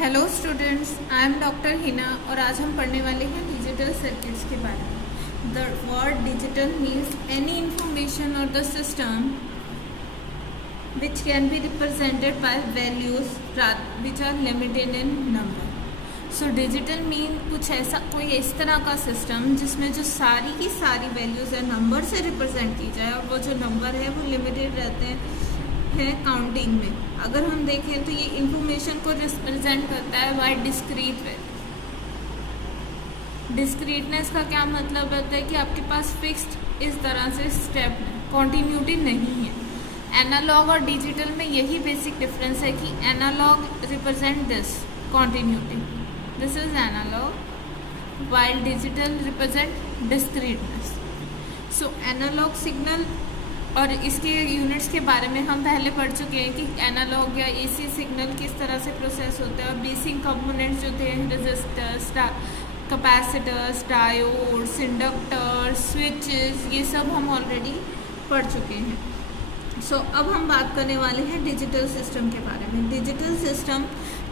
Hello students, I am doctor Hina और आज हम पढ़ने वाले हैं डिजिटल सर्किट्स के बारे में। The word digital means any information or the system which can be represented by values which are limited in number. So digital mean कुछ ऐसा कोई इस तरह का सिस्टम जिसमें जो सारी की सारी वैल्यूज़ है नंबर से रिप्रेजेंट की जाए और वो जो नंबर है वो लिमिटेड रहते हैं काउंटिंग में। अगर हम देखें तो ये इंफॉर्मेशन को रिप्रेजेंट करता है बाय डिस्क्रीट वैल्यू। डिस्क्रीटनेस का क्या मतलब होता है कि आपके पास फिक्स्ड इस तरह से स्टेप कॉन्टीन्यूटी नहीं है। एनालॉग और डिजिटल में यही बेसिक डिफरेंस है कि analog represent this continuity, this is analog, while digital represent discreteness. So analog signal और इसके यूनिट्स के बारे में हम पहले पढ़ चुके हैं कि एनालॉग या एसी सिग्नल किस तरह से प्रोसेस होता है और बेसिक कंपोनेंट्स जो थे resistors, capacitors, diodes, inductors, switches, ये सब हम ऑलरेडी पढ़ चुके हैं। सो अब हम बात करने वाले हैं डिजिटल सिस्टम के बारे में। डिजिटल सिस्टम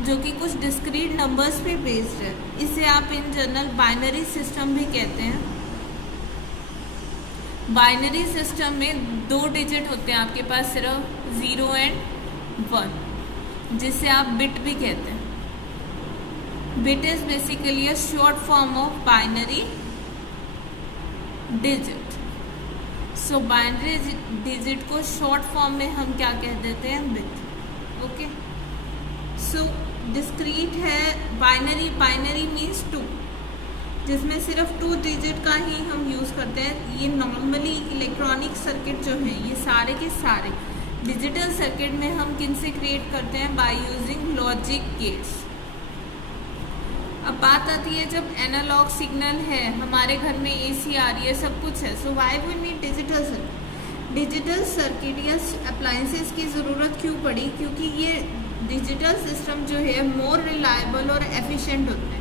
जो कि कुछ डिस्क्रीट नंबर्स पे बेस्ड है, इसे आप इन जनरल बाइनरी सिस्टम भी कहते हैं। बाइनरी सिस्टम में 2 डिजिट होते हैं आपके पास, सिर्फ 0 एंड 1, जिसे आप बिट भी कहते हैं। Bit is basically a short form of binary digit. So binary digit को शॉर्ट फॉर्म में हम क्या कह देते हैं, बिट। ओके, सो डिस्क्रीट है बाइनरी। बाइनरी मीन्स 2, जिसमें सिर्फ 2 डिजिट का ही हम यूज़ करते हैं। ये नॉर्मली इलेक्ट्रॉनिक सर्किट जो हैं ये सारे के सारे डिजिटल सर्किट में हम किन से क्रिएट करते हैं, बाय यूजिंग लॉजिक गेट्स। अब बात आती है जब एनालॉग सिग्नल है, हमारे घर में एसी आ रही है, सब कुछ है, so why we need digital circuit. Digital circuit या अप्लायंसेस की ज़रूरत क्यों पड़ी, क्योंकि ये डिजिटल सिस्टम जो है मोर रिलायबल और एफिशिएंट होते हैं।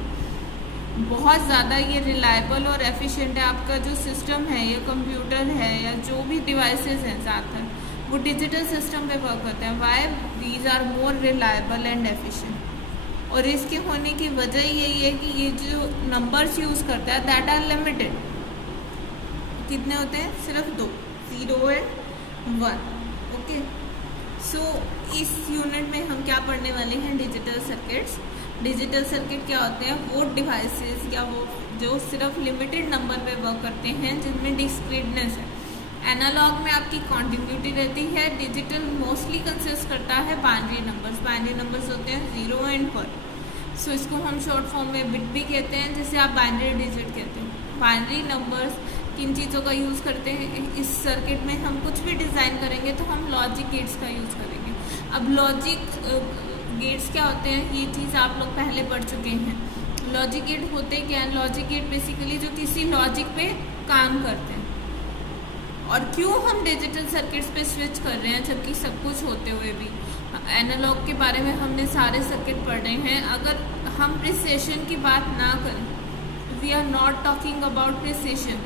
बहुत ज़्यादा ये रिलायबल और एफिशिएंट है। आपका जो सिस्टम है या कंप्यूटर है या जो भी डिवाइसेस हैं ज़्यादातर वो डिजिटल सिस्टम पे वर्क करते हैं। Why these are more reliable and efficient. और इसके होने की वजह यही है कि ये जो नंबर्स यूज़ करता है दैट आर लिमिटेड। कितने होते हैं, सिर्फ 2, 0 एंड 1। ओके, सो इस यूनिट में हम क्या पढ़ने वाले हैं, डिजिटल सर्किट्स। डिजिटल सर्किट क्या होते हैं, वो डिवाइसेस या वो जो सिर्फ लिमिटेड नंबर पे वर्क करते हैं जिनमें डिस्क्रीटनेस है। एनालॉग में आपकी कॉन्टिन्यूटी रहती है, डिजिटल मोस्टली कंसिस्ट करता है बाइनरी नंबर्स। बाइनरी नंबर्स होते हैं 0 एंड 1। सो इसको हम शॉर्ट फॉर्म में बिट भी कहते हैं, जिसे आप बाइनरी डिजिट कहते हैं। बाइनरी नंबर्स किन चीज़ों का यूज़ करते हैं, इस सर्किट में हम कुछ भी डिज़ाइन करेंगे तो हम लॉजिक गेट्स का यूज़ करेंगे। अब लॉजिक गेट्स क्या होते हैं, ये चीज़ आप लोग पहले पढ़ चुके हैं। लॉजिक गेट होते क्या हैं, लॉजिक गेट बेसिकली जो किसी लॉजिक पे काम करते हैं। और क्यों हम डिजिटल सर्किट्स पे स्विच कर रहे हैं जबकि सब कुछ होते हुए भी। एनालॉग के बारे में हमने सारे सर्किट पढ़े हैं। अगर हम प्रिसिशन की बात ना करें, we are not talking about precision.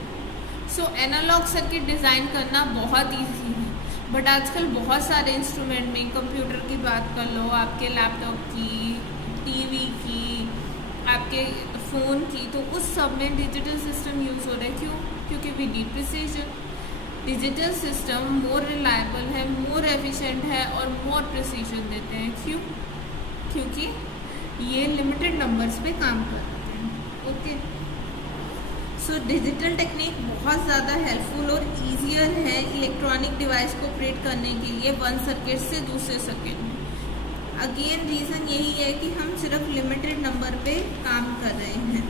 So analog circuit design करना बहुत ईजी है, बट आजकल बहुत सारे इंस्ट्रूमेंट में, कंप्यूटर की बात कर लो, आपके लैपटॉप की, टीवी की, आपके फ़ोन की, तो उस सब में डिजिटल सिस्टम यूज़ हो रहा है। क्यों, क्योंकि we need precision. Digital system more reliable है, मोर एफिशिएंट है और मोर प्रिसिशन देते हैं। क्यों, क्योंकि ये लिमिटेड नंबर्स पे काम करते हैं। ओके, सो डिजिटल टेक्निक बहुत ज़्यादा हेल्पफुल और ईजियर है इलेक्ट्रॉनिक डिवाइस को ऑपरेट करने के लिए वन सर्किट से दूसरे सर्किट में। अगेन रीज़न यही है कि हम सिर्फ लिमिटेड नंबर पे काम कर रहे हैं।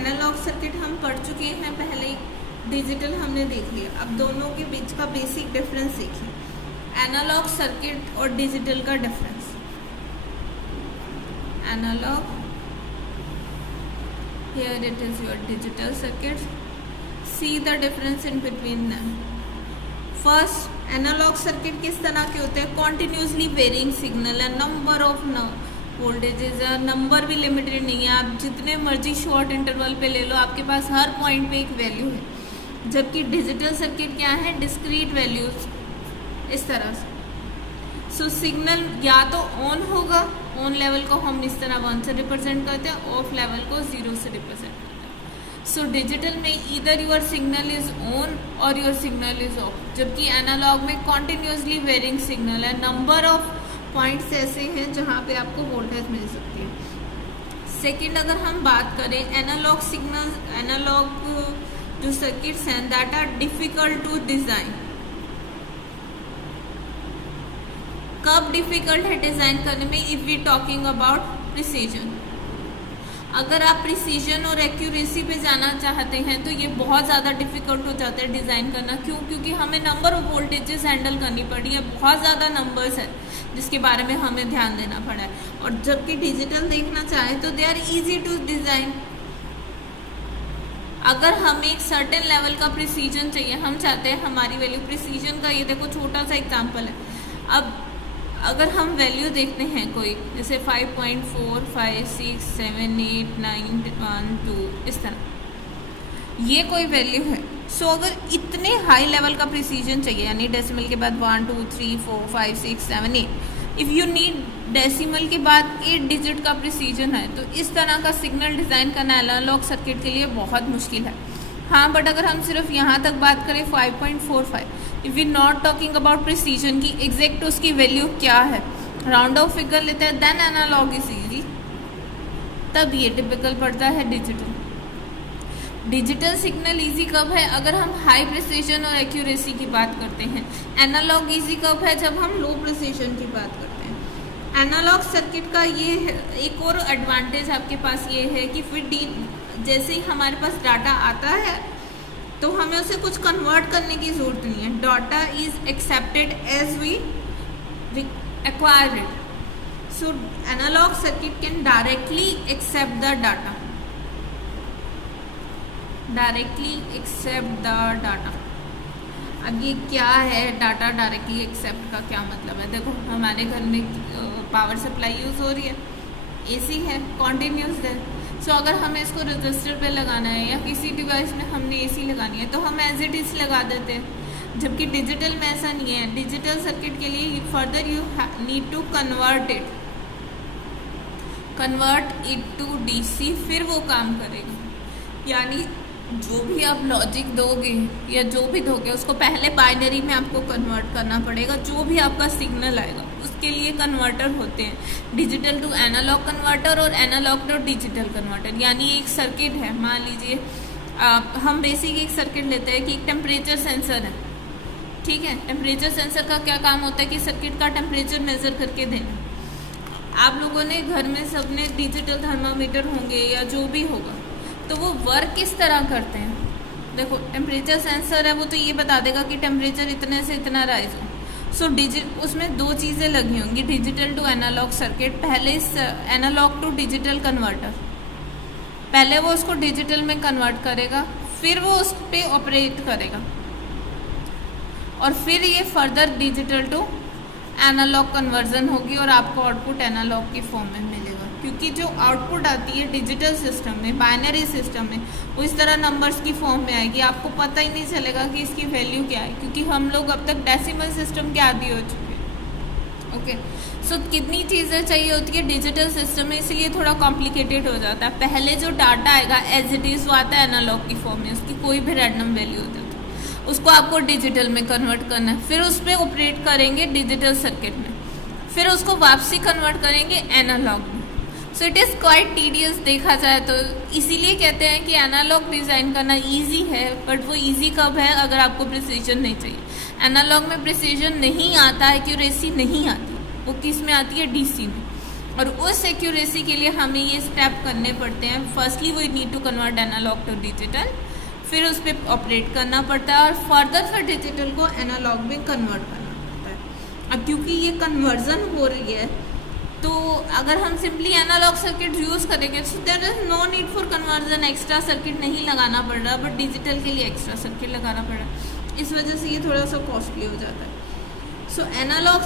एनालॉग सर्किट हम पढ़ चुके हैं पहले, डिजिटल हमने देख लिया। अब दोनों के बीच का बेसिक डिफरेंस देखिए। एनालॉग सर्किट और डिजिटल का difference. Analog, here it is your digital circuits. See the difference in between them. First, analog circuit किस तरह के होते हैं, continuously varying signal and number of voltages है, नंबर भी लिमिटेड नहीं है। आप जितने मर्जी शॉर्ट इंटरवल पे ले लो, आपके पास हर पॉइंट पे एक वैल्यू है। जबकि डिजिटल सर्किट क्या है, डिस्क्रीट वैल्यूज इस तरह से। सो सिग्नल या तो ऑन होगा, ऑन लेवल को हम इस तरह 1 से रिप्रेजेंट करते हैं, ऑफ लेवल को 0 से रिप्रेजेंट करते हैं। सो डिजिटल में either your signal is on और योर सिग्नल इज ऑफ, जबकि एनालॉग में कॉन्टिन्यूसली वेरिंग सिग्नल है। नंबर ऑफ पॉइंट्स ऐसे हैं जहाँ पे आपको वोल्टेज मिल सकती है। सेकेंड, अगर हम बात करें एनालॉग सिग्नल, एनालॉग जो सर्किट्स हैं that are difficult to design. कब डिफिकल्ट है डिज़ाइन करने में? If we talking about precision. अगर आप प्रिसीजन और एक्यूरेसी पे जाना चाहते हैं तो ये बहुत ज़्यादा डिफिकल्ट हो जाता है डिज़ाइन करना। क्यों? क्योंकि हमें नंबर ऑफ वोल्टेजेस हैंडल करनी पड़ी है, बहुत ज़्यादा नंबर्स है जिसके बारे में हमें ध्यान देना पड़ा है। और जबकि डिजिटल देखना चाहें तो they are easy to design. अगर हमें एक सर्टेन लेवल का प्रिसीजन चाहिए, हम चाहते हैं हमारी वैल्यू प्रिसीजन का, ये देखो छोटा सा एग्जांपल है। अब अगर हम वैल्यू देखते हैं कोई, जैसे 5.4, 5, 6, 7, 8, 9, 1, 2 इस तरह ये कोई वैल्यू है। सो अगर इतने हाई लेवल का प्रिसीजन चाहिए, यानी डेसिमल के बाद 1, 2, 3, 4, 5, 6, 7, 8, इफ़ यू नीड डेसिमल के बाद 8 डिजिट का प्रिसीजन है, तो इस तरह का सिग्नल डिज़ाइन करना एनालॉग सर्किट के लिए बहुत मुश्किल है। हाँ, बट अगर हम सिर्फ यहाँ तक बात करें 5.45, if we not talking about precision की एग्जैक्ट उसकी वैल्यू क्या है, राउंड ऑफ फिगर लेते हैं, देन एनालॉग इज इजी। तब ये टिपिकल पड़ता है डिजिटल। डिजिटल सिग्नल इजी कब है? अगर हम हाई प्रिसीजन और एक्यूरेसी की बात करते हैं। एनालॉग इजी कब है? जब हम लो प्रिसीजन की बात करते हैं। एनालॉग सर्किट का ये एक और एडवांटेज आपके पास ये है कि फिर जैसे ही हमारे पास डाटा आता है तो हमें उसे कुछ कन्वर्ट करने की ज़रूरत नहीं है। Data is accepted as we acquire it. So analog circuit can directly accept the data, directly accept the data. अब ये क्या है डाटा डायरेक्टली एक्सेप्ट का क्या मतलब है? देखो, हमारे घर में पावर सप्लाई यूज़ हो रही है, एसी है, कॉन्टिन्यूस है। सो अगर हमें इसको रजिस्टर पे लगाना है या किसी डिवाइस में हमने एसी लगानी है तो हम एज इट इज़ लगा देते हैं, जबकि डिजिटल में ऐसा नहीं है। डिजिटल सर्किट के लिए further you need to convert it to DC, फिर वो काम करेगा। यानी जो भी आप लॉजिक दोगे या जो भी दोगे उसको पहले बाइनरी में आपको कन्वर्ट करना पड़ेगा। जो भी आपका सिग्नल आएगा उसके लिए कन्वर्टर होते हैं, डिजिटल टू एनालॉग कन्वर्टर और एनालॉग टू डिजिटल कन्वर्टर। यानी एक सर्किट है, मान लीजिए हम बेसिक एक सर्किट लेते हैं कि एक टेम्परेचर सेंसर है, ठीक है। टेम्परेचर सेंसर का क्या काम होता है कि सर्किट का टेम्परेचर मेज़र करके देना। आप लोगों ने घर में सबने डिजिटल थर्मामीटर होंगे या जो भी होगा, तो वो वर्क किस तरह करते हैं? देखो, टेम्परेचर सेंसर है, वो तो ये बता देगा कि टेम्परेचर इतने से इतना राइज हो। सो उसमें दो चीज़ें लगी होंगी, डिजिटल टू एनालॉग सर्किट। पहले एनालॉग टू डिजिटल कन्वर्टर, पहले वो उसको डिजिटल में कन्वर्ट करेगा, फिर वो उस पर ऑपरेट करेगा, और फिर ये further digital to analog conversion होगी और आपको आउटपुट एनालॉग की फॉर्म में मिलेगा। क्योंकि जो आउटपुट आती है डिजिटल सिस्टम में, बाइनरी सिस्टम में, वो इस तरह नंबर्स की फॉर्म में आएगी। आपको पता ही नहीं चलेगा कि इसकी वैल्यू क्या है, क्योंकि हम लोग अब तक डेसिमल सिस्टम के आदी हो चुके हैं। ओके, सो कितनी चीज़ें चाहिए होती है डिजिटल सिस्टम में, इसलिए थोड़ा कॉम्प्लिकेटेड हो जाता है। पहले जो डाटा आएगा एज इट इज़ वो आता है एनालॉग की फॉर्म में, उसकी कोई भी रैंडम वैल्यू होती है, उसको आपको डिजिटल में कन्वर्ट करना है, फिर उस पर ऑपरेट करेंगे डिजिटल सर्किट में, फिर उसको वापसी कन्वर्ट करेंगे एनालॉग में। सो इट इज़ क्वाइट टीडियस देखा जाए तो। इसीलिए कहते हैं कि एनालॉग डिज़ाइन करना इजी है, बट वो इजी कब है? अगर आपको प्रिसीजन नहीं चाहिए। एनालॉग में प्रिसीजन नहीं आता है, एक्यूरेसी नहीं आती, वो किस में आती है? डीसी में। और उस एक्यूरेसी के लिए हमें ये स्टेप करने पड़ते हैं। Firstly we need to convert analog to digital, फिर उस पर ऑपरेट करना पड़ता है, और फर्दर फिर डिजिटल को एनालॉग में कन्वर्ट करना पड़ता है। अब क्योंकि ये कन्वर्जन हो रही है, तो अगर हम सिंपली एनालॉग सर्किट यूज़ करेंगे तो there is no need for conversion, extra circuit नहीं लगाना पड़ रहा, बट डिजिटल के लिए एक्स्ट्रा सर्किट लगाना पड़ रहा है। इस वजह से ये थोड़ा सा कॉस्टली हो जाता है। सो एनालॉग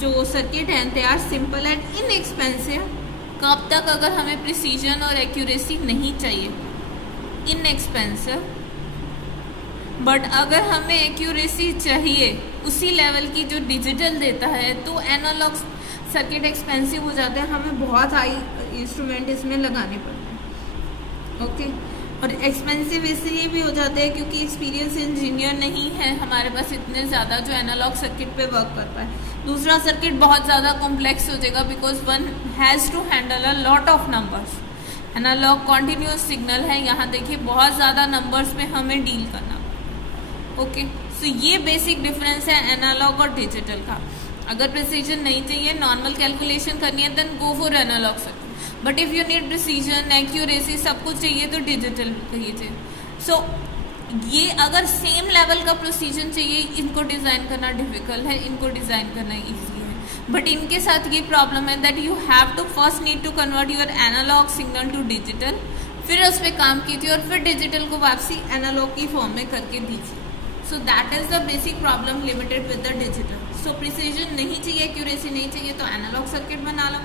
जो सर्किट हैं they are simple and inexpensive. कब तक? अगर हमें प्रिसीजन और एक्यूरेसी नहीं चाहिए, इनएक्सपेंसिव। बट अगर हमें एक्यूरेसी चाहिए, उसी लेवल की जो डिजिटल देता है, तो एनालॉग सर्किट एक्सपेंसिव हो जाते हैं, हमें बहुत हाई इंस्ट्रूमेंट इसमें लगाने पड़ते हैं। ओके, और एक्सपेंसिव इसलिए भी हो जाते हैं क्योंकि एक्सपीरियंस इंजीनियर नहीं है हमारे पास इतने ज़्यादा जो एनालॉग सर्किट पे वर्क कर पाए। दूसरा सर्किट बहुत ज़्यादा कॉम्प्लेक्स हो जाएगा because one has to handle a lot of numbers. Analog continuous signal है, यहाँ देखिए बहुत ज़्यादा नंबर्स में हमें डील करना पड़ेगा। ओके, सो ये बेसिक डिफरेंस है एनालॉग और डिजिटल का। अगर प्रिसीजन नहीं चाहिए, नॉर्मल कैलकुलेशन करनी है, then go for analog circuit. But if you need precision, accuracy, सब कुछ चाहिए तो डिजिटल चाहिए। सो ये अगर सेम लेवल का प्रोसीजन चाहिए, इनको डिज़ाइन करना डिफिकल्ट है, इनको डिज़ाइन करना ईजी है। बट इनके साथ ये प्रॉब्लम है that you have to first need to convert your analog signal to digital, फिर उस पर काम कीजिए और फिर डिजिटल को वापसी एनालॉग की फॉर्म में करके दीजिए। So that is the basic problem limited with the digital. So precision नहीं चाहिए, एक्यूरेसी नहीं चाहिए तो एनालॉग सर्किट बना लो,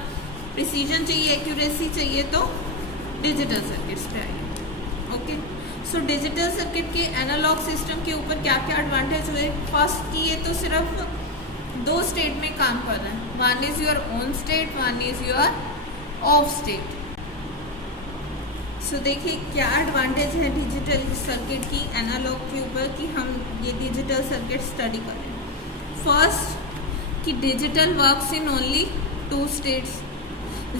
प्रिसीजन चाहिए, एक्यूरेसी चाहिए तो डिजिटल सर्किट्स पे आइए। ओके, सो डिजिटल सर्किट के एनालॉग सिस्टम के ऊपर क्या क्या एडवांटेज हुए। फर्स्ट की ये तो सिर्फ 2 स्टेट में काम कर रहे हैं, one is your own state, one is your off state. So देखिए क्या एडवांटेज है डिजिटल सर्किट की एनालॉग के ऊपर कि हम ये डिजिटल सर्किट स्टडी करें। फर्स्ट कि digital works in only 2 states,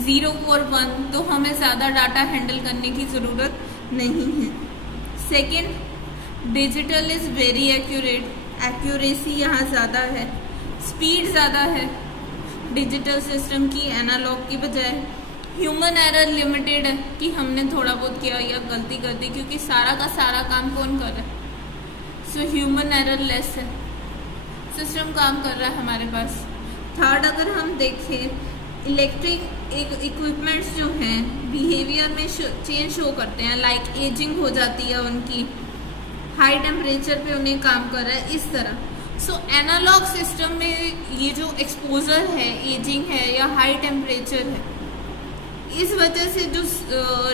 0 और 1, तो हमें ज़्यादा डाटा हैंडल करने की ज़रूरत नहीं है। Second, digital is very accurate, accuracy यहाँ ज़्यादा है, स्पीड ज़्यादा है डिजिटल सिस्टम की एनालॉग की बजाय। ह्यूमन एरर लिमिटेड है कि हमने थोड़ा बहुत किया या गलती कर दी, क्योंकि सारा का सारा काम कौन कर रहा है। सो ह्यूमन एरर लेस है, सिस्टम काम कर रहा है हमारे पास। थर्ड, अगर हम देखें इलेक्ट्रिक इक्विपमेंट्स जो हैं बिहेवियर में चेंज शो करते हैं, लाइक एजिंग हो जाती है उनकी, हाई टेम्परेचर पे उन्हें काम कर रहा है, इस तरह। सो एनालॉग सिस्टम में ये जो एक्सपोजर है, एजिंग है या हाई टेम्परेचर है, इस वजह से जो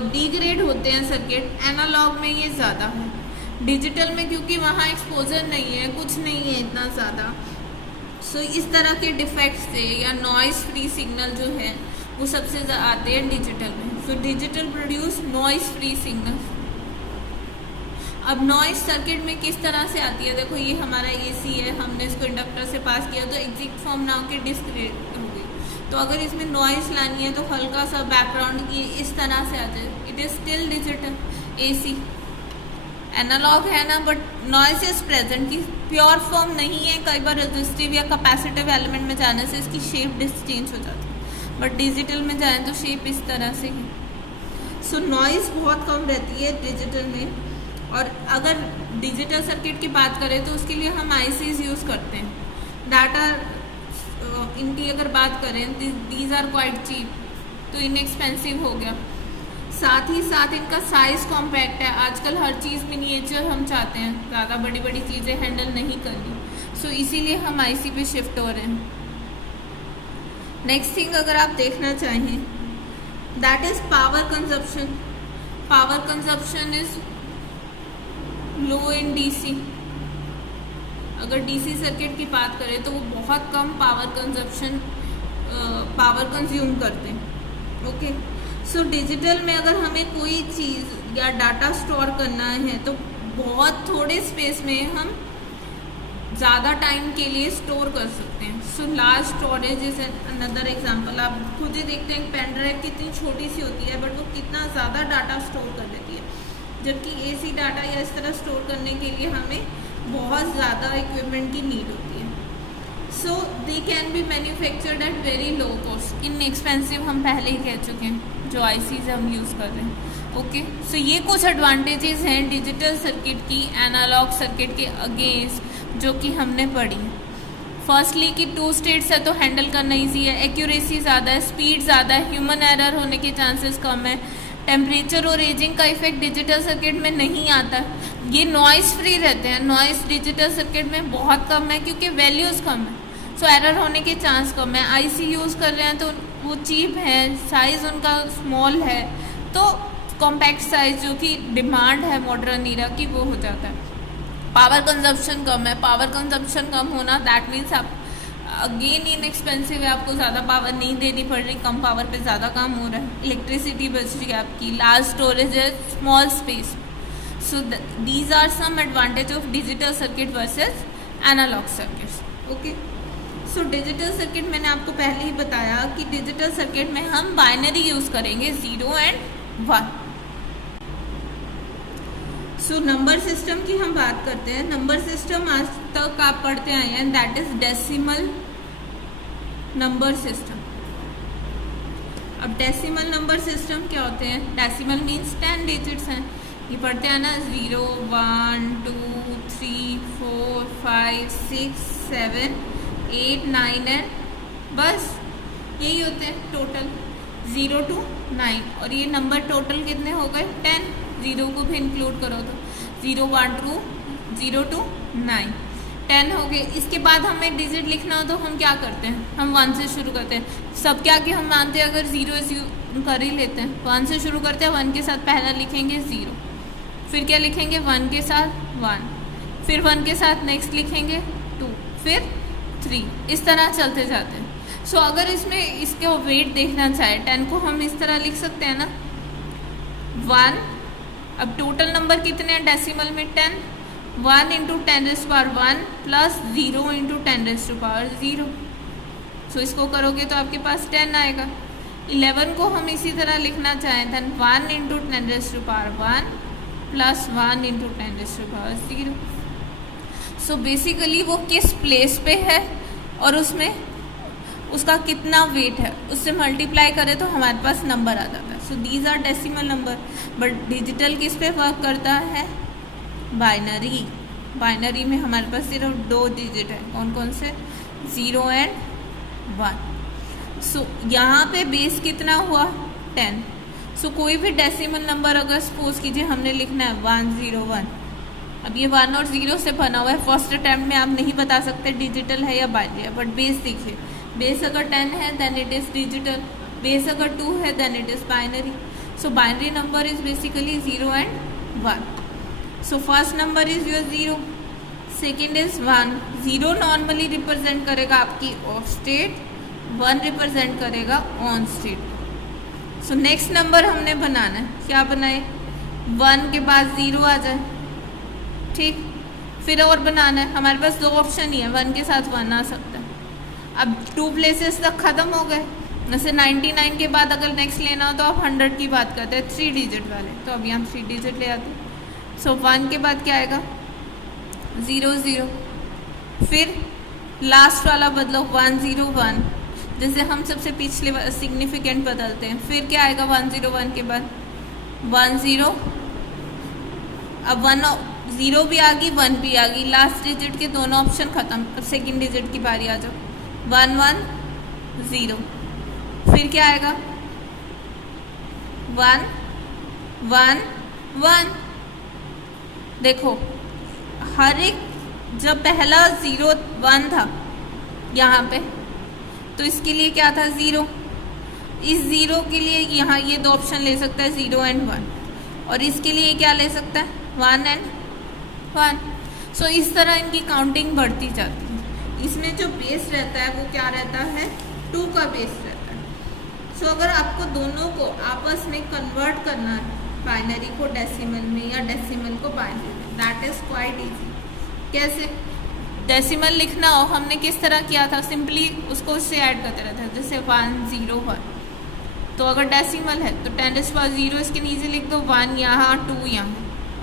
डिग्रेड होते हैं सर्किट, एनालॉग में ये ज़्यादा है। डिजिटल में क्योंकि वहाँ एक्सपोजर नहीं है, कुछ नहीं है इतना ज़्यादा, सो इस तरह के डिफेक्ट्स से या नॉइस फ्री सिग्नल जो है वो सबसे ज़्यादा आते हैं डिजिटल में। So digital produce noise free signal. अब नॉइस सर्किट में किस तरह से आती है, देखो ये हमारा एसी है, हमने इसको इंडक्टर से पास किया तो एग्जिट फॉर्म ना होकर डिस्क्रिएट हो गई। तो अगर इसमें नॉइस लानी है तो हल्का सा बैकग्राउंड ये इस तरह से आ जाए, it is still digital. AC analog है ना, बट नॉइस इज प्रेजेंट की प्योर फॉर्म नहीं है। कई बार रेजिस्टिव या कैपेसिटिव एलिमेंट में जाने से इसकी शेप चेंज हो जाती है, बट डिजिटल में जाए तो शेप इस तरह से है। सो नॉइस बहुत कम रहती है डिजिटल में। और अगर डिजिटल सर्किट की बात करें तो उसके लिए हम आईसीज यूज़ करते हैं। डाटा इनकी अगर बात करें, दीज आर क्वाइट चीप, तो इनएक्सपेंसिव हो गया। साथ ही साथ इनका साइज़ कॉम्पैक्ट है। आजकल हर चीज़ मिनिएचर हम चाहते हैं, ज़्यादा बड़ी बड़ी चीज़ें हैंडल नहीं करनी, सो इसीलिए हम आईसी पे शिफ्ट हो रहे हैं। नेक्स्ट थिंग अगर आप देखना चाहें, that is power consumption. Power consumption is low in DC. अगर डीसी सर्किट की बात करें तो वो बहुत कम पावर कंज्यूम करते हैं। ओके, सो डिजिटल में अगर हमें कोई चीज़ या डाटा स्टोर करना है तो बहुत थोड़े स्पेस में हम ज़्यादा टाइम के लिए स्टोर कर सकते हैं। So large storage is another example. आप खुद ही देखते हैं पेन ड्राइव कितनी छोटी सी होती है, बट वो कितना ज़्यादा डाटा स्टोर कर लेती है, जबकि एसी डाटा या इस तरह स्टोर करने के लिए हमें बहुत ज़्यादा इक्विपमेंट की नीड होती है। So they can be manufactured at very low cost. Inexpensive हम पहले ही कह चुके हैं जो आईसीज हम यूज़ कर रहे हैं। ओके, सो ये कुछ एडवांटेजेस हैं डिजिटल सर्किट की एनालॉग सर्किट के अगेंस्ट जो कि हमने पढ़ी। फर्स्टली कि 2 स्टेट्स है तो हैंडल करना ईजी है, एक्यूरेसी ज़्यादा है, स्पीड ज़्यादा है, ह्यूमन एरर होने के चांसेस कम है, टेम्परेचर और एजिंग का इफेक्ट डिजिटल सर्किट में नहीं आता, ये नॉइस फ्री रहते हैं। नॉइस डिजिटल सर्किट में बहुत कम है क्योंकि वैल्यूज़ कम है, सो एरर होने के चांस कम है। आईसी यूज़ कर रहे हैं तो वो चीप है, साइज़ उनका स्मॉल है, तो कॉम्पैक्ट साइज़ जो कि डिमांड है मॉडर्न ईरा की वो हो जाता है। पावर कंजप्शन कम है, पावर कंजप्शन कम होना दैट मीन्स आप अगेन इनएक्सपेंसिव है, आपको ज़्यादा पावर नहीं देनी पड़ रही, कम पावर पे ज़्यादा काम हो रहा है, इलेक्ट्रिसिटी बच रही है आपकी, लार्ज स्टोरेज है small space. So these are some advantage of digital circuit versus analog circuits. Okay, so digital circuit मैंने आपको पहले ही बताया कि डिजिटल सर्किट में हम बाइनरी यूज़ करेंगे 0 एंड 1। सो नंबर सिस्टम की हम बात करते हैं। नंबर सिस्टम आज तक आप पढ़ते आए हैं, that is decimal number system. अब डेसिमल नंबर सिस्टम क्या होते हैं? डेसिमल मीन्स 10 डिजिट्स हैं, ये पढ़ते हैं ना, 0 1 2 3 4 5 6 7 8 9 एंड बस यही होते हैं टोटल 0 to 9। और ये नंबर टोटल कितने हो गए? 10, 0 को भी इंक्लूड करो तो 0 1 2 0 to 9 10 हो गए। इसके बाद हमें डिजिट लिखना हो तो हम क्या करते हैं? हम 1 से शुरू करते हैं। सब क्या कि हम मानते हैं अगर 0 कर ही लेते हैं, 1 से शुरू करते हैं, 1 के साथ पहला लिखेंगे 0, फिर क्या लिखेंगे 1 के साथ 1, फिर 1 के साथ नेक्स्ट लिखेंगे 2, फिर 3, इस तरह चलते जाते हैं। सो अगर इसमें इसके वेट देखना चाहे 10 को हम इस तरह लिख सकते हैं ना 1। अब टोटल नंबर कितने हैं डेसिमल में? 10, 1 इंटू 10⁻1 प्लस 0 इंटू 10⁻0। सो इसको करोगे तो आपके पास 10 आएगा। 11 को हम इसी तरह लिखना चाहें then 1 into 10⁻1 plus 1 into 10⁻0। So basically वो किस प्लेस पे है और उसमें उसका कितना वेट है, उससे मल्टीप्लाई करें तो हमारे पास नंबर आ जाता है। So these are decimal number. But digital किस पे वर्क करता है? बाइनरी। बाइनरी में हमारे पास सिर्फ 2 डिजिट है, कौन कौन से? 0 एंड 1। सो यहाँ पे बेस कितना हुआ? 10। सो कोई भी डेसिमल नंबर अगर सपोज कीजिए हमने लिखना है 101, अब ये 1 और 0 से बना हुआ है, फर्स्ट अटैम्प्ट में आप नहीं बता सकते डिजिटल है या बाइनरी है। बट बेस देखिए, बेस अगर 10 है then it is digital, base अगर 2 है then it is binary. So binary number is basically 0 and 1। So first number is your 0, second is 1। 0 normally represent करेगा आपकी ऑफ स्टेट, 1 रिप्रेजेंट करेगा on state. So next number हमने बनाना है, क्या बनाए? 1 के बाद 0 आ जाए, ठीक। फिर और बनाना है, हमारे पास 2 ऑप्शन ही है, 1 के साथ 1 आ सकता है। अब 2 प्लेसेस तक ख़त्म हो गए। जैसे 99 के बाद अगर नेक्स्ट लेना हो तो आप 100 की बात करते हैं 3 डिजिट वाले, तो अभी हम 3 डिजिट ले आते हैं। सो 1 के बाद क्या आएगा? 0 0, फिर लास्ट वाला बदलो 1 0 1, जैसे हम सबसे पिछले सिग्निफिकेंट बदलते हैं। फिर क्या आएगा 101 के बाद? 1 0, अब 1 0 भी आ गई, 1 भी आ गई, लास्ट डिजिट के दोनों ऑप्शन ख़त्म। अब सेकेंड डिजिट की बारी आ जाओ, 1 1 0, फिर क्या आएगा? 1 1 1। देखो हर एक, जब पहला 0 1 था यहाँ पे, तो इसके लिए क्या था? 0। इस 0 के लिए यहाँ ये 2 ऑप्शन ले सकता है 0 एंड 1, और इसके लिए क्या ले सकता है? 1 एंड 1। सो इस तरह इनकी काउंटिंग बढ़ती जाती है। इसमें जो बेस रहता है वो क्या रहता है? 2 का बेस रहता है। सो अगर आपको दोनों को आपस में कन्वर्ट करना है, बाइनरी को डेसिमल में या डेसिमल को बाइनरी में, दैट इज़ क्वाइट इजी। कैसे? डेसिमल लिखना हो हमने किस तरह किया था? सिंपली उसको उससे ऐड करते रहते हैं, जैसे 1 0 1। तो अगर डेसिमल है तो 10⁻0 इसके नीचे लिख दो, 1 यहाँ 2 यहाँ,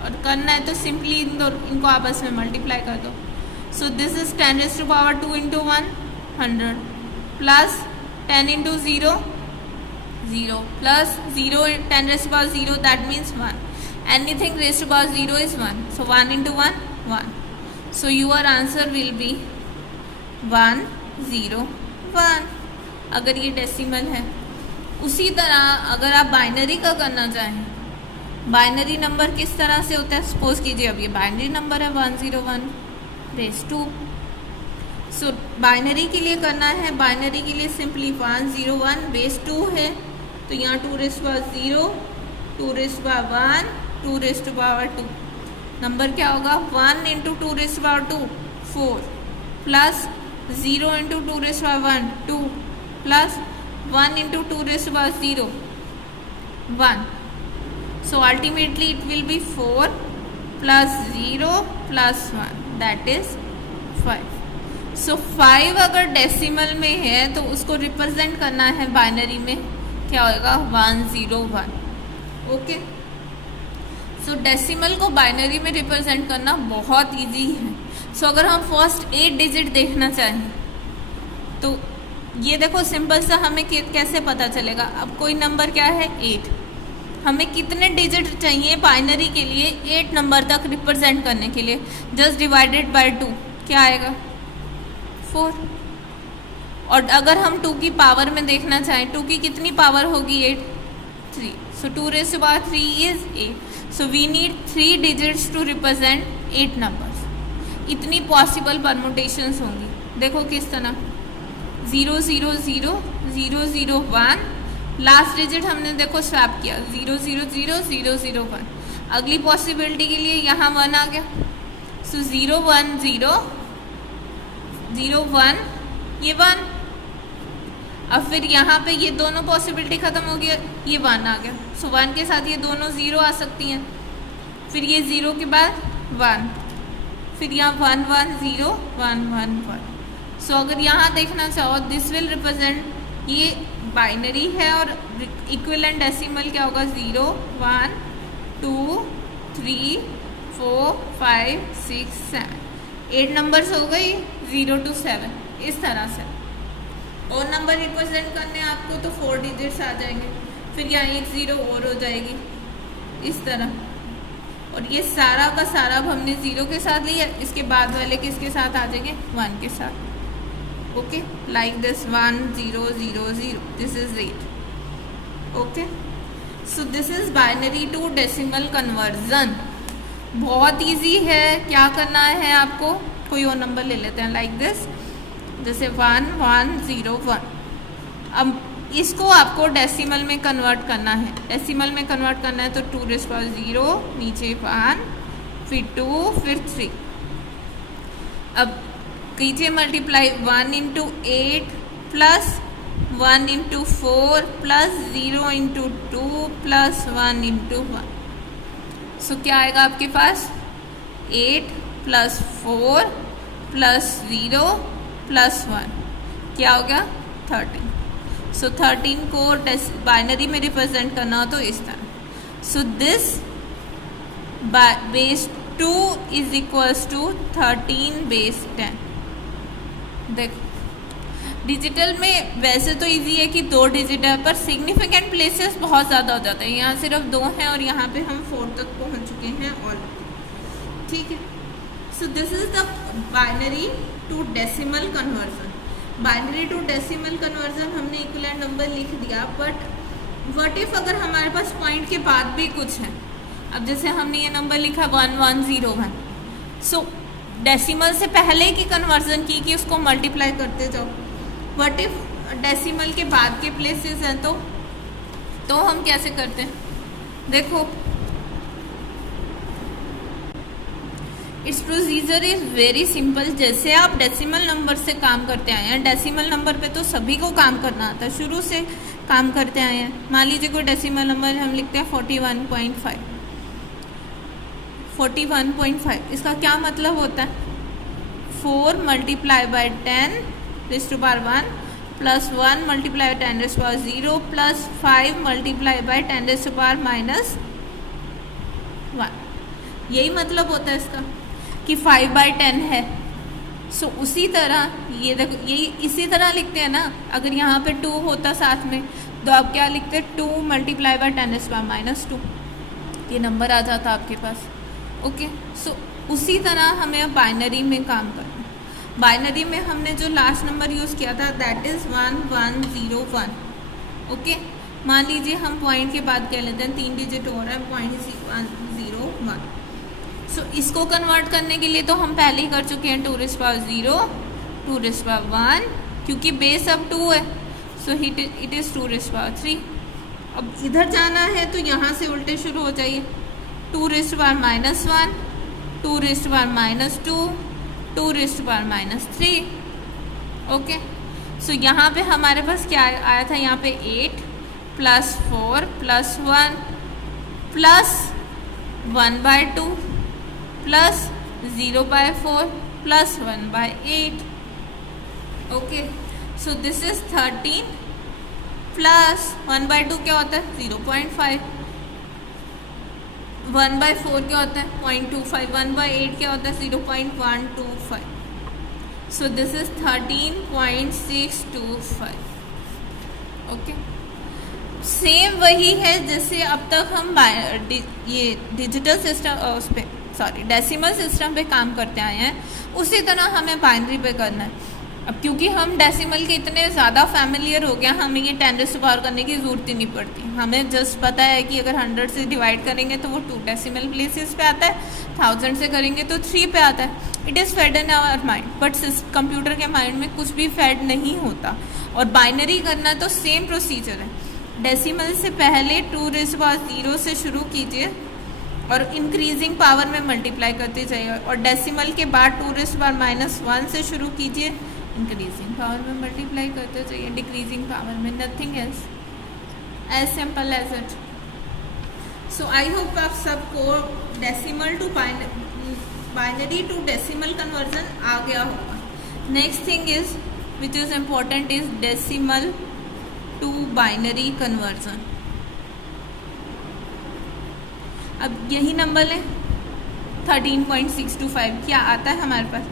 और करना है तो सिंपली इनको आपस में मल्टीप्लाई कर दो। So this is 10⁻2 into 1 100 plus 10 into 0 0 plus 0 10⁻0 that means 1। Anything raise to power 0 is 1, so 1 into 1 1। So your answer will be 1 0 1 अगर ये डेसिमल है। उसी तरह अगर आप बाइनरी का करना चाहें, बाइनरी नंबर किस तरह से होता है? सपोज कीजिए अब ये बाइनरी नंबर है 101 रेज़ 2। सो बाइनरी के लिए करना है, बाइनरी के लिए सिंपली 101 बेस 2 है, तो यहाँ 2⁻0 2⁻1 2⁻2। नंबर क्या होगा 1 into 2 raise to power 2 4 plus 0 into 2 raise to power 1 2 plus 1 into 2 raise to power 0 1. So ultimately it will be 4 plus 0 plus 1 that is 5. So 5 अगर डेसिमल में है तो उसको रिप्रेजेंट करना है बाइनरी में, क्या होगा 101. ओके, सो डेसिमल को बाइनरी में रिप्रेजेंट करना बहुत इजी है. सो अगर हम फर्स्ट 8 डिजिट देखना चाहें तो ये देखो सिंपल सा हमें कैसे पता चलेगा. अब कोई नंबर क्या है 8, हमें कितने डिजिट चाहिए बाइनरी के लिए 8 नंबर तक रिप्रेजेंट करने के लिए. जस्ट डिवाइडेड बाय 2 क्या आएगा 4. और अगर हम 2 की पावर में देखना चाहें 2 की कितनी पावर होगी 8 3. So 2 raise to power 3 is 8. So we need 3 digits to represent 8 numbers. इतनी पॉसिबल परमुटेशंस होंगी. देखो किस तरह 0 0 0 0 0 1. लास्ट डिजिट हमने देखो स्वैप किया 0 0 0 0 0 1. अगली पॉसिबिलिटी के लिए यहाँ 1 आ गया. सो 0 1 0 0 1 ये 1. अब फिर यहाँ पे ये दोनों पॉसिबिलिटी ख़त्म हो गया, ये 1 आ गया. सो 1 के साथ ये दोनों 0 आ सकती हैं. फिर ये 0 के बाद 1, फिर यहाँ 1 1 0 1 1 1. सो अगर यहाँ देखना चाहो दिस विल रिप्रेजेंट, ये बाइनरी है और इक्विवेलेंट डेसिमल क्या होगा 0 1 2 3 4 5 6 7. 8 नंबर्स हो गई 0 to 7 इस तरह से. और नंबर रिप्रेजेंट करने आपको तो 4 डिजिट्स आ जाएंगे. फिर यहाँ एक 0 और हो जाएगी इस तरह. और ये सारा का सारा अब हमने 0 के साथ लिया, इसके बाद वाले किसके साथ आ जाएंगे 1 के साथ. Okay, like this 1 0 0 0. This is 8. Okay, so this is binary to decimal conversion. बहुत इजी है. क्या करना है आपको, कोई और नंबर ले लेते हैं लाइक दिस, जैसे 1 1 0 1. अब इसको आपको डेसिमल में कन्वर्ट करना है. डेसिमल में कन्वर्ट करना है तो 2 रेज़ टू पावर 0 नीचे 1 फिर 2 फिर 3. अब कीजिए multiply 1 into 8 plus 1 into 4 plus 0 into 2 plus 1 into 1. सो क्या आएगा आपके पास 8 प्लस 4 प्लस 0 प्लस 1 क्या हो गया 13. सो 13 को बाइनरी में रिप्रेजेंट करना हो तो इस तरह. So this base 2 is equals to 13 base 10. देखो डिजिटल में वैसे तो इजी है कि 2 डिजिट है, पर सिग्निफिकेंट प्लेसेस बहुत ज़्यादा हो जाते हैं. यहाँ सिर्फ 2 हैं और यहाँ पे हम 4 तक पहुँच चुके हैं ऑलरेडी. ठीक है, so this is the binary to decimal conversion. Binary to decimal conversion हमने इक्विवेलेंट नंबर लिख दिया, बट व्हाट इफ अगर हमारे पास पॉइंट के बाद भी कुछ है. अब जैसे हमने ये नंबर लिखा 1 1 0 1. सो डेसिमल से पहले की कन्वर्जन की कि उसको मल्टीप्लाई करते जाओ. व्हाट इफ डेसिमल के बाद के प्लेसेस हैं तो हम कैसे करते हैं. देखो it's procedure is very simple. जैसे आप डेसिमल नंबर से काम करते आए हैं, डेसिमल नंबर पे तो सभी को काम करना आता है, शुरू से काम करते आए हैं. मान लीजिए कोई डेसिमल नंबर हम लिखते हैं 41.5. 41.5 इसका क्या मतलब होता है 4 multiply by 10 raise to power 1 plus 1 multiply by 10 raise to power 0 plus 5 multiply by 10 raise to power minus 1. यही मतलब होता है इसका कि 5/10 है. सो उसी तरह ये देखो यही इसी तरह लिखते हैं ना. अगर यहाँ पे 2 होता साथ में तो आप क्या लिखते हैं 2 multiply by 10 raise to power minus 2. ये नंबर आ जाता आपके पास. ओके, सो उसी तरह हमें अब बाइनरी में काम करना है. बाइनरी में हमने जो लास्ट नंबर यूज़ किया था दैट इज़ 1 1 0 1. ओके, मान लीजिए हम पॉइंट के बाद क्या लेते हैं 3 डिजिट हो रहा है 0.101. सो इसको कन्वर्ट करने के लिए तो हम पहले ही कर चुके हैं 2 raise to power 0 2 raise to power 1 क्योंकि बेस अब 2 है. So it is 2 raise to power 3. अब इधर जाना है तो यहाँ से उल्टे शुरू हो जाइए 2 raise to power minus 1 2 raise power minus 2, 2 raise power minus 3। Okay, so यहाँ पे हमारे पास क्या आया था, यहाँ पे 8 plus 4 plus 1 plus 1/2 plus 0/4 plus 1/8। Okay, so this is 13 plus 1/2 क्या होता है 0.5, 1/4 क्या होता है 0.25, 1/8 क्या होता है 0.125। सो दिस इज 13.625। ओके, सेम वही है जैसे अब तक हम ये डिजिटल सिस्टम उस पर सॉरी डेसिमल सिस्टम पे काम करते आए हैं, उसी तरह हमें बाइनरी पे करना है। अब क्योंकि हम डेसिमल के इतने ज़्यादा फैमिलियर हो गया, हमें ये 10 रेज़ टू पावर करने की ज़रूरत ही नहीं पड़ती। हमें जस्ट पता है कि अगर 100 से डिवाइड करेंगे तो वो 2 डेसिमल प्लेसेस पे आता है, 1000 से करेंगे तो 3 पे आता है। It is fed in our mind, but computer के माइंड में कुछ भी फेड नहीं होता। और बाइनरी करना तो सेम प्रोसीजर है, डेसिमल से पहले 2 रेज़ टू पावर 0 से शुरू कीजिए और इंक्रीजिंग पावर में मल्टीप्लाई करते जाइए, और डेसिमल के बाद 2 रेज़ टू पावर -1 से शुरू कीजिए, इंक्रीजिंग पावर में मल्टीप्लाई करते जाइए, डिक्रीजिंग पावर में, nothing else, as simple as it. So I hope आप सबको decimal to binary to decimal conversion आ गया होगा। Next thing is which is important is decimal to binary conversion. अब यही नंबर है 13.625 क्या आता है हमारे पास।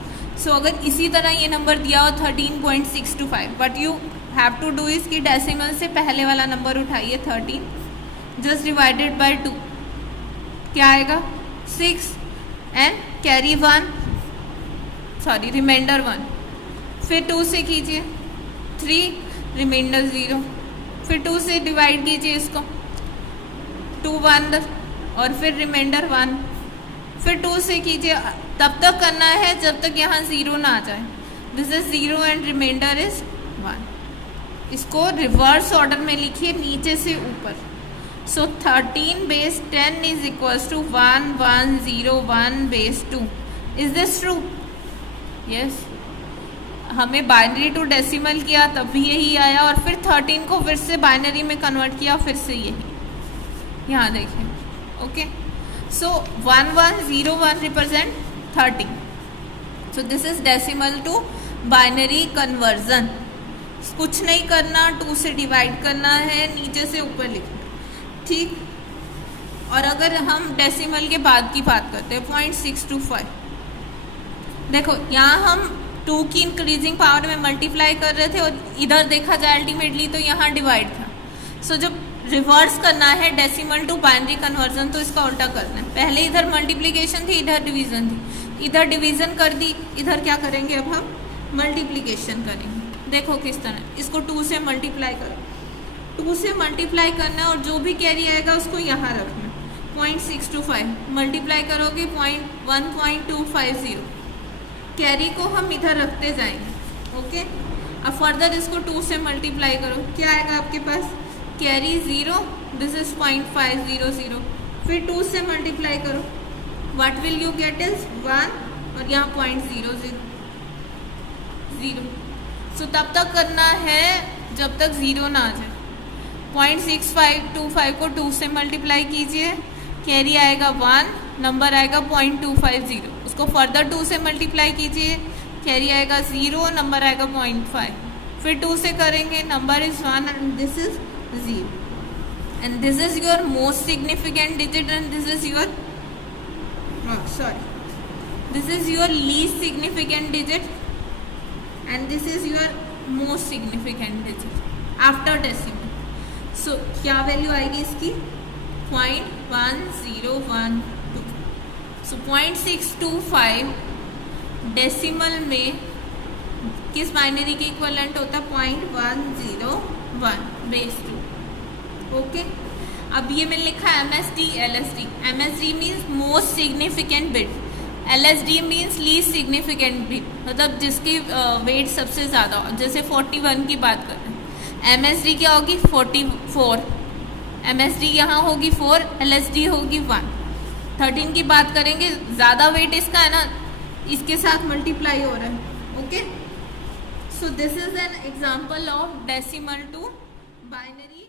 सो अगर इसी तरह ये नंबर दिया हो 13.625, but you have to do is कि डेसिमल से पहले वाला नंबर उठाइए 13 जस्ट डिवाइडेड बाय 2, क्या आएगा 6 एंड कैरी 1 सॉरी रिमाइंडर 1, फिर 2 से कीजिए 3 रिमाइंडर 0, फिर 2 से डिवाइड कीजिए इसको 2 1 और फिर रिमाइंडर 1, फिर 2 से कीजिए। तब तक करना है जब तक यहाँ 0 ना आ जाए। This is 0 and reminder is 1। इसको रिवर्स ऑर्डर में लिखिए नीचे से ऊपर। So 13 base 10 is equals to 1101 base 2। Is this true? Yes, हमें बाइनरी टू डेसिमल किया तब भी यही आया, और फिर 13 को फिर से बाइनरी में कन्वर्ट किया, फिर से यही। यहाँ देखें, okay. So 1101 represent 13। So this is decimal to binary conversion. कुछ नहीं करना, 2 से डिवाइड करना है, नीचे से ऊपर लिखना, ठीक। और अगर हम डेसिमल के बाद की बात करते हैं 0.625, देखो यहाँ हम 2 की इंक्रीजिंग पावर में मल्टीप्लाई कर रहे थे और इधर देखा जाए अल्टीमेटली तो यहाँ डिवाइड था। सो जब रिवर्स करना है डेसिमल टू बाइनरी कन्वर्जन तो इसका उल्टा करना है। पहले इधर मल्टीप्लिकेशन थी, इधर डिवीजन थी, इधर डिवीजन कर दी, इधर क्या करेंगे अब हम मल्टीप्लिकेशन करेंगे। देखो किस तरह, इसको 2 से मल्टीप्लाई करो, 2 से मल्टीप्लाई करना है और जो भी कैरी आएगा उसको यहाँ रखना। 0.625 मल्टीप्लाई करोगे 1.250, कैरी को हम इधर रखते जाएंगे, ओके। अब फर्दर इसको 2 से मल्टीप्लाई करो, क्या आएगा आपके पास, कैरी 0, दिस इज 0.500, फिर 2 से मल्टीप्लाई करो, what will you get is 1 और यहाँ 0.00। सो तब तक करना है जब तक 0 ना आ जाए। 0.6525 को 2 से मल्टीप्लाई कीजिए, कैरी आएगा 1, नंबर आएगा 0.250, उसको फर्दर 2 से मल्टीप्लाई कीजिए, कैरी आएगा 0, नंबर आएगा 0.5, फिर 2 से करेंगे, number is 1 and this is 0, and this is your most significant digit and this is your this is your least significant digit and this is your most significant digit after decimal. So क्या value आएगी इसकी 0.1012। so 0.625 decimal में किस binary के equivalent होता है 0.101 base 2, okay. अब ये मैंने लिखा MSD LSD। MSD means most significant bit, LSD means least significant bit, मतलब जिसकी वेट सबसे ज़्यादा हो। जैसे 41 की बात कर रहे हैं, MSD क्या होगी 44, MSD यहाँ होगी 4, LSD होगी 1। 13 की बात करेंगे, ज़्यादा वेट इसका है ना, इसके साथ मल्टीप्लाई हो रहा है। Okay, so this is an example of decimal to binary